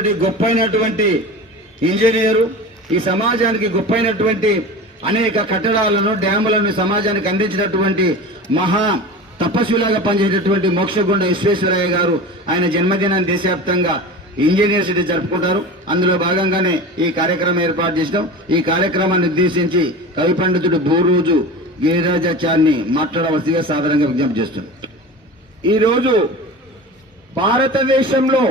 గొప్పైనటువంటి engineer ఈ సమాజానికి గొప్పైనటువంటి అనేక కట్టడాలను డ్యాములను సమాజానికి అందించినటువంటి మహా తపస్సులాగా పనిచేసేటటువంటి మోక్షగుండ విశ్వేశ్వరయ్య గారు ఆయన జన్మదినాన్ని దేశవ్యాప్తంగా ఇంజనీర్స్ డే జరుపుకుంటారు. అందులో భాగంగానే ఈ కార్యక్రమం ఏర్పాటు చేసినాం. ఈ కార్యక్రమాన్ని ఉద్దేశించి కవి పండితుడు భూరోజు గిరిరాజాచార్ని మాట్లాడవలసిగా సాధారణంగా విజ్ఞప్తి చేస్తున్నాం. ఈరోజు భారతదేశంలో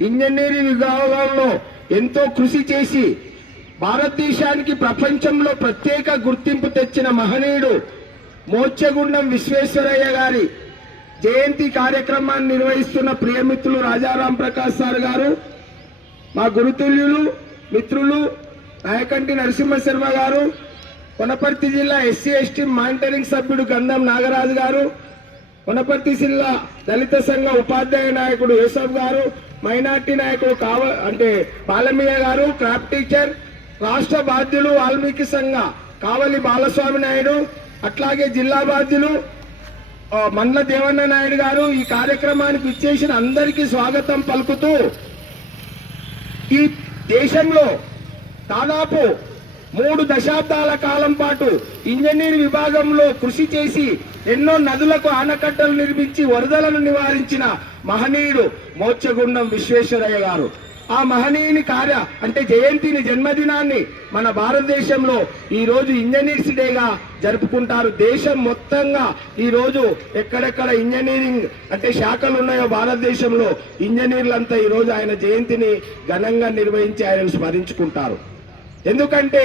ఇంజనీరింగ్ విభాగంలో ఎంతో కృషి చేసి భారతదేశానికి ప్రపంచంలో ప్రత్యేక గుర్తింపు తెచ్చిన మహనీయుడు మోత్స్యగుండం విశ్వేశ్వరయ్య గారి జయంతి కార్యక్రమాన్ని నిర్వహిస్తున్న ప్రియమిత్రులు రాజారాం ప్రకాష్ సార్ గారు మా గురుతుల్యులు మిత్రులు నాయకంటి నరసింహశర్మ గారు కొనపర్తి జిల్లా ఎస్సీ ఎస్టీ మానిటరింగ్ సభ్యుడు గంధం నాగరాజు గారు వనపర్తి జిల్లా దళిత సంఘ ఉపాధ్యాయ నాయకుడు యూసఫ్ గారు మైనార్టీ నాయకుడు కావ అంటే బాలమయ్య గారు క్రాప్ టీచర్ రాష్ట్ర బాధ్యులు వాల్మీకి సంఘ కావలి బాలస్వామి నాయుడు అట్లాగే జిల్లా బాధ్యులు మండల మండ్ల దేవన్న నాయుడు గారు ఈ కార్యక్రమానికి ఇచ్చేసిన అందరికీ స్వాగతం పలుకుతూ ఈ దేశంలో దాదాపు మూడు దశాబ్దాల కాలం పాటు ఇంజనీర్ విభాగంలో కృషి చేసి ఎన్నో నదులకు ఆనకట్టలు నిర్మించి వరదలను నివారించిన మహనీయుడు మోక్షగుండం విశ్వేశ్వరయ్య గారు. ఆ మహనీయుని కార్య అంటే జయంతిని జన్మదినాన్ని మన భారతదేశంలో ఈరోజు ఇంజనీర్స్ డేగా జరుపుకుంటారు. దేశం మొత్తంగా ఈరోజు ఎక్కడెక్కడ ఇంజనీరింగ్ అంటే శాఖలు ఉన్నాయో భారతదేశంలో ఇంజనీర్లంతా ఈరోజు ఆయన జయంతిని ఘనంగా నిర్వహించి ఆయనను స్మరించుకుంటారు. ఎందుకంటే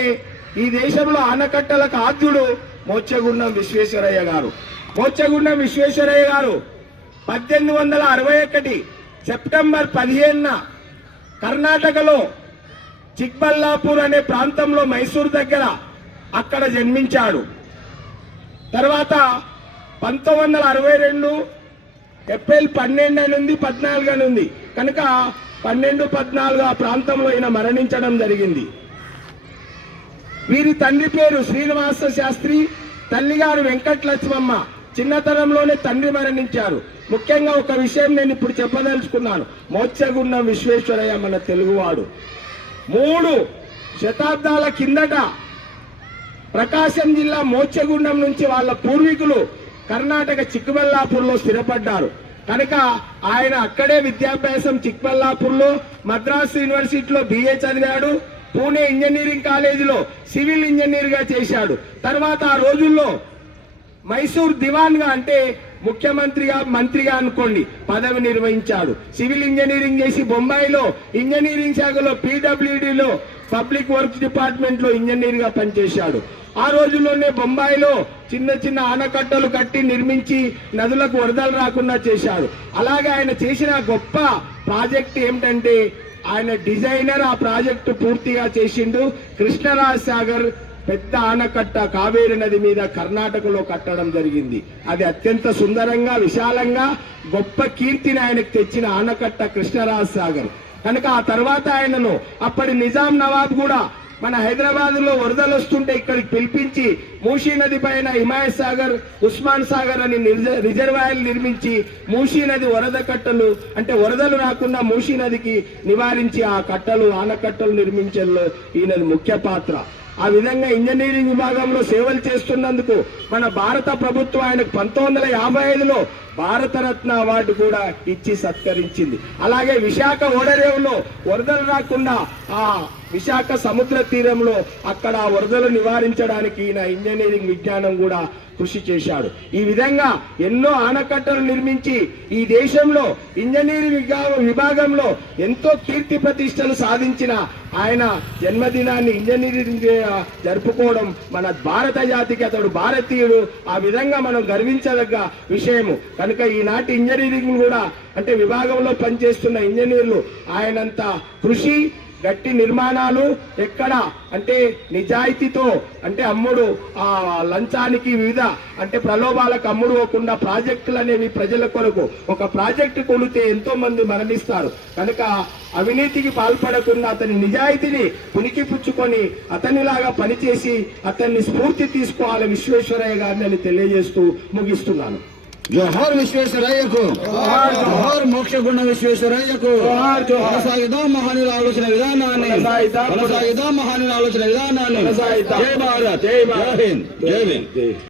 ఈ దేశంలో ఆనకట్టలకు ఆద్యుడు మోత్స్యగుండం విశ్వేశ్వరయ్య గారు. పోచగుండం విశ్వేశ్వరయ్య గారు పద్దెనిమిది వందల అరవై ఒకటి సెప్టెంబర్ పదిహేనున కర్ణాటకలో చిక్బల్లాపూర్ అనే ప్రాంతంలో మైసూర్ దగ్గర అక్కడ జన్మించాడు. తర్వాత పంతొమ్మిది వందల అరవై రెండు ఏప్రిల్ పన్నెండు అని ఉంది పద్నాలుగు అని ఉంది. కనుక పన్నెండు పద్నాలుగు ఆ ప్రాంతంలో ఈయన మరణించడం జరిగింది. వీరి తండ్రి పేరు శ్రీనివాస శాస్త్రి తల్లిగారు వెంకటలక్ష్మమ్మ చిన్నతనంలోనే తండ్రి మరణించారు. ముఖ్యంగా ఒక విషయం నేను ఇప్పుడు చెప్పదలుచుకున్నాను. మోత్స్యగుండం విశ్వేశ్వరయ్య మన తెలుగువాడు. మూడు శతాబ్దాల కిందట ప్రకాశం జిల్లా మోత్స్యగుండం నుంచి వాళ్ళ పూర్వీకులు కర్ణాటక చిక్కబల్లాపూర్లో స్థిరపడ్డారు. కనుక ఆయన అక్కడే విద్యాభ్యాసం చిక్బల్లాపూర్లో మద్రాసు యూనివర్సిటీలో బిఏ చదివాడు. పూణే ఇంజనీరింగ్ కాలేజీలో సివిల్ ఇంజనీర్గా చేశాడు. తర్వాత ఆ రోజుల్లో మైసూర్ దివాన్గా అంటే ముఖ్యమంత్రిగా మంత్రిగా అనుకోండి పదవి నిర్వహించాడు. సివిల్ ఇంజనీరింగ్ చేసి బొంబాయిలో ఇంజనీరింగ్ శాఖలో పీడబ్ల్యూడిలో పబ్లిక్ వర్క్స్ డిపార్ట్మెంట్లో ఇంజనీర్గా పనిచేశాడు. ఆ రోజుల్లోనే బొంబాయిలో చిన్న చిన్న ఆనకట్టలు కట్టి నిర్మించి నదులకు వరదలు రాకుండా చేశాడు. అలాగే ఆయన చేసిన గొప్ప ప్రాజెక్ట్ ఏమిటంటే ఆయన డిజైనర్ ఆ ప్రాజెక్టు పూర్తిగా చేసిండు. కృష్ణరాజ్ సాగర్ పెద్ద ఆనకట్ట కావేరి నది మీద కర్ణాటకలో కట్టడం జరిగింది. అది అత్యంత సుందరంగా విశాలంగా గొప్ప కీర్తిని ఆయనకు తెచ్చిన ఆనకట్ట కృష్ణరాజ్ సాగర్ కనుక ఆ తర్వాత ఆయనను అప్పటి నిజాం నవాబ్ కూడా మన హైదరాబాద్లో వరదలు వస్తుంటే ఇక్కడికి పిలిపించి మూషీ నది పైన హిమాయత్ సాగర్ ఉస్మాన్ సాగర్ అని రిజర్వాయర్లు నిర్మించి మూషీ నది వరద కట్టలు అంటే వరదలు రాకుండా మూషీ నదికి నివారించి ఆ కట్టలు ఆనకట్టలు నిర్మించడంలో ఈయనది ముఖ్య పాత్ర. ఆ విధంగా ఇంజనీరింగ్ విభాగంలో సేవలు చేస్తున్నందుకు మన భారత ప్రభుత్వం ఆయనకు పంతొమ్మిది వందల యాభై ఐదులో భారతరత్న అవార్డు కూడా ఇచ్చి సత్కరించింది. అలాగే విశాఖ ఓడరేవులో వరదలు రాకుండా ఆ విశాఖ సముద్ర తీరంలో అక్కడ వరదలు నివారించడానికి ఈయన ఇంజనీరింగ్ విజ్ఞానం కూడా కృషి చేశాడు. ఈ విధంగా ఎన్నో ఆనకట్టలు నిర్మించి ఈ దేశంలో ఇంజనీరింగ్ విభాగంలో ఎంతో కీర్తి ప్రతిష్టలు సాధించిన ఆయన జన్మదినాన్ని ఇంజనీరింగ్ జరుపుకోవడం మన భారత జాతికి అతడు భారతీయుడు. ఆ విధంగా మనం గర్వించదగ్గ విషయము. కనుక ఈనాటి ఇంజనీరింగ్ కూడా అంటే విభాగంలో పనిచేస్తున్న ఇంజనీర్లు ఆయనంత కృషి గట్టి నిర్మాణాలు ఎక్కడ అంటే నిజాయితీతో అంటే అమ్ముడు ఆ లంచానికి వివిధ అంటే ప్రలోభాలకు అమ్ముడు పోకుండా ప్రాజెక్టులు అనేవి ప్రజల కొరకు ఒక ప్రాజెక్టు కొలితే ఎంతో మంది మరణిస్తారు. కనుక అవినీతికి పాల్పడకుండా అతని నిజాయితీని పునికి పుచ్చుకొని అతనిలాగా పనిచేసి అతన్ని స్ఫూర్తి తీసుకోవాలి విశ్వేశ్వరయ్య గారిని అని తెలియజేస్తూ ముగిస్తున్నాను. జోహార్ విశ్వేశ్వరయ్యకు జోహార్. జోహార్ మోక్షగుండ విశ్వేశ్వరయ్యకు. కొనసాగిద్దాం మహానీయుల ఆలోచన విధానాన్ని. కొనసాగిద్దాం మహానీయుల ఆలోచన విధానాన్ని జై భారత్. జై హింద్ జై హింద్